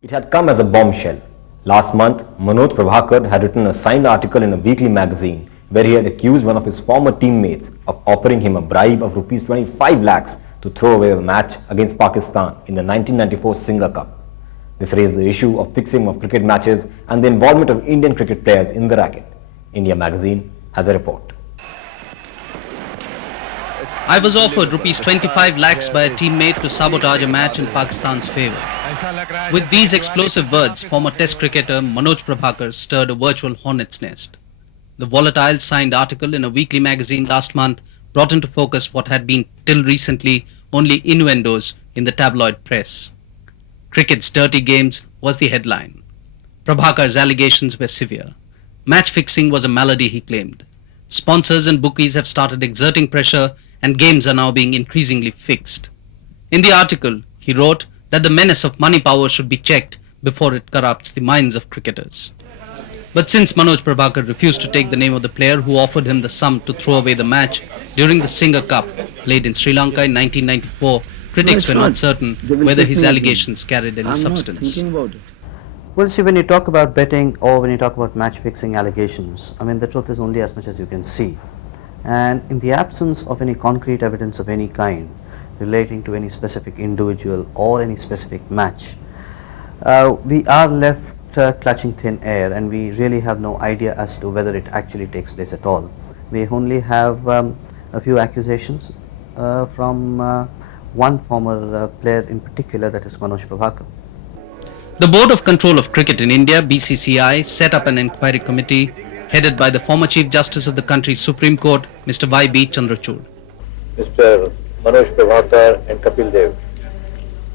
It had come as a bombshell. Last month, Manoj Prabhakar had written a signed article in a weekly magazine where he had accused one of his former teammates of offering him a bribe of rupees 25 lakhs to throw away a match against Pakistan in the 1994 Singer Cup. This raised the issue of fixing of cricket matches and the involvement of Indian cricket players in the racket. India magazine has a report. I was offered rupees 25 lakhs by a teammate to sabotage a match in Pakistan's favour. With these explosive words, former Test cricketer Manoj Prabhakar stirred a virtual hornet's nest. The volatile signed article in a weekly magazine last month brought into focus what had been till recently only innuendos in the tabloid press. Cricket's dirty games was the headline. Prabhakar's allegations were severe. Match fixing was a malady, he claimed. Sponsors and bookies have started exerting pressure and games are now being increasingly fixed. In the article, he wrote that the menace of money power should be checked before it corrupts the minds of cricketers. But since Manoj Prabhakar refused to take the name of the player who offered him the sum to throw away the match during the Singer Cup played in Sri Lanka in 1994, critics were not certain whether his allegations carried any substance. Well, see, when you talk about betting or when you talk about match fixing allegations, I mean, the truth is only as much as you can see. And in the absence of any concrete evidence of any kind relating to any specific individual or any specific match, we are left clutching thin air, and we really have no idea as to whether it actually takes place at all. We only have a few accusations from one former player in particular, that is Manoj Prabhakar. The Board of Control of Cricket in India, BCCI, set up an inquiry committee headed by the former Chief Justice of the country's Supreme Court, Mr. Y.B. Chandrachud. Mr. Manoj Prabhakar and Kapil Dev,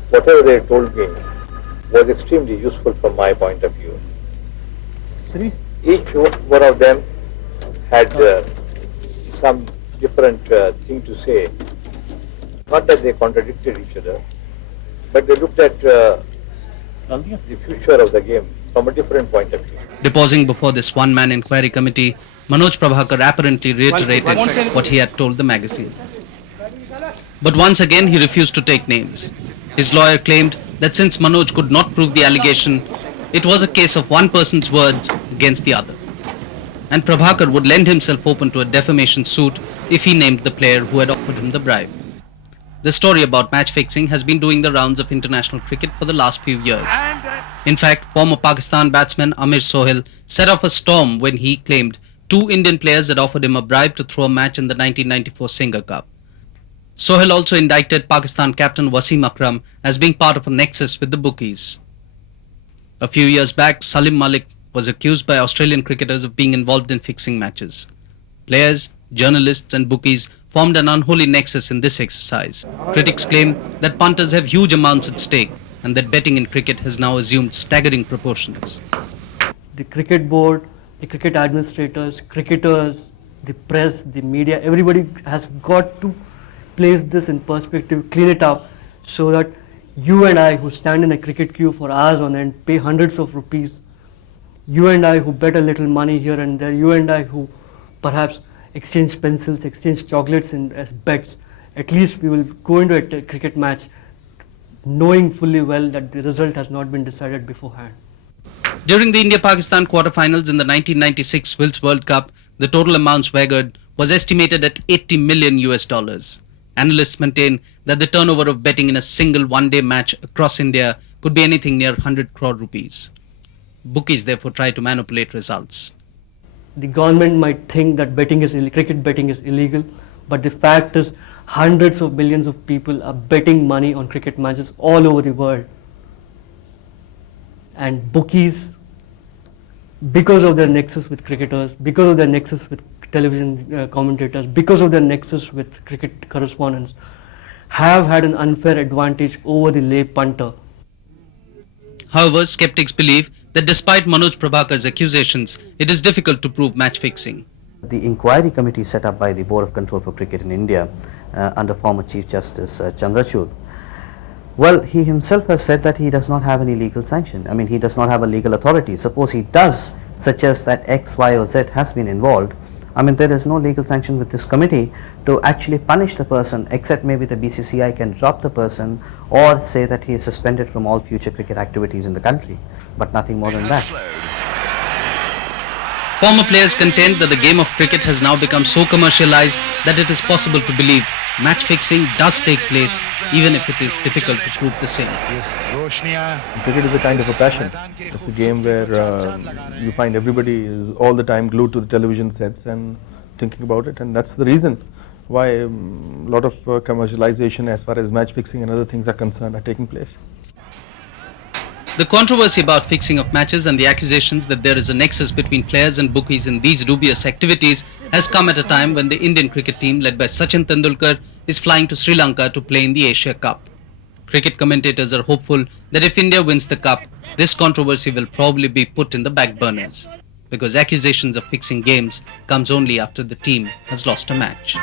whatever they told me was extremely useful from my point of view. Each one of them had some different thing to say. Not that they contradicted each other, but they looked at the future of the game from a different point of view. Deposing before this one-man inquiry committee, Manoj Prabhakar apparently reiterated what he had told the magazine. But once again, he refused to take names. His lawyer claimed that since Manoj could not prove the allegation, it was a case of one person's words against the other. And Prabhakar would lend himself open to a defamation suit if he named the player who had offered him the bribe. The story about match fixing has been doing the rounds of international cricket for the last few years. In fact, former Pakistan batsman Amir Sohail set off a storm when he claimed two Indian players had offered him a bribe to throw a match in the 1994 Singer Cup. Sohail also indicted Pakistan captain Wasim Akram as being part of a nexus with the bookies. A few years back, Salim Malik was accused by Australian cricketers of being involved in fixing matches. Players, journalists and bookies formed an unholy nexus in this exercise. Critics claim that punters have huge amounts at stake and that betting in cricket has now assumed staggering proportions. The cricket board, the cricket administrators, cricketers, the press, the media, everybody has got to place this in perspective, clean it up, so that you and I who stand in a cricket queue for hours on end, pay hundreds of rupees, you and I who bet a little money here and there, you and I who perhaps exchange pencils, exchange chocolates as bets, at least we will go into a cricket match knowing fully well that the result has not been decided beforehand. During the India-Pakistan quarterfinals in the 1996 Wills World Cup, the total amounts wagered was estimated at $80 million. Analysts maintain that the turnover of betting in a single one-day match across India could be anything near 100 crore rupees. Bookies therefore try to manipulate results. The government might think that cricket betting is illegal, but the fact is hundreds of millions of people are betting money on cricket matches all over the world. And bookies, because of their nexus with cricketers, because of their nexus with television commentators, because of their nexus with cricket correspondents, have had an unfair advantage over the lay punter. However, skeptics believe that despite Manoj Prabhakar's accusations, it is difficult to prove match fixing. The inquiry committee set up by the Board of Control for Cricket in India under former Chief Justice Chandrachud, well, he himself has said that he does not have any legal sanction. I mean, he does not have a legal authority. Suppose he does suggest that X, Y or Z has been involved, I mean, there is no legal sanction with this committee to actually punish the person, except maybe the BCCI can drop the person or say that he is suspended from all future cricket activities in the country, but nothing more than that. Former players contend that the game of cricket has now become so commercialized that it is possible to believe match fixing does take place, even if it is difficult to prove the same. Cricket is a kind of a passion. It's a game where you find everybody is all the time glued to the television sets and thinking about it, and that's the reason why a lot of commercialization as far as match fixing and other things are concerned are taking place. The controversy about fixing of matches and the accusations that there is a nexus between players and bookies in these dubious activities has come at a time when the Indian cricket team led by Sachin Tendulkar is flying to Sri Lanka to play in the Asia Cup. Cricket commentators are hopeful that if India wins the cup, this controversy will probably be put in the back burners, because accusations of fixing games comes only after the team has lost a match.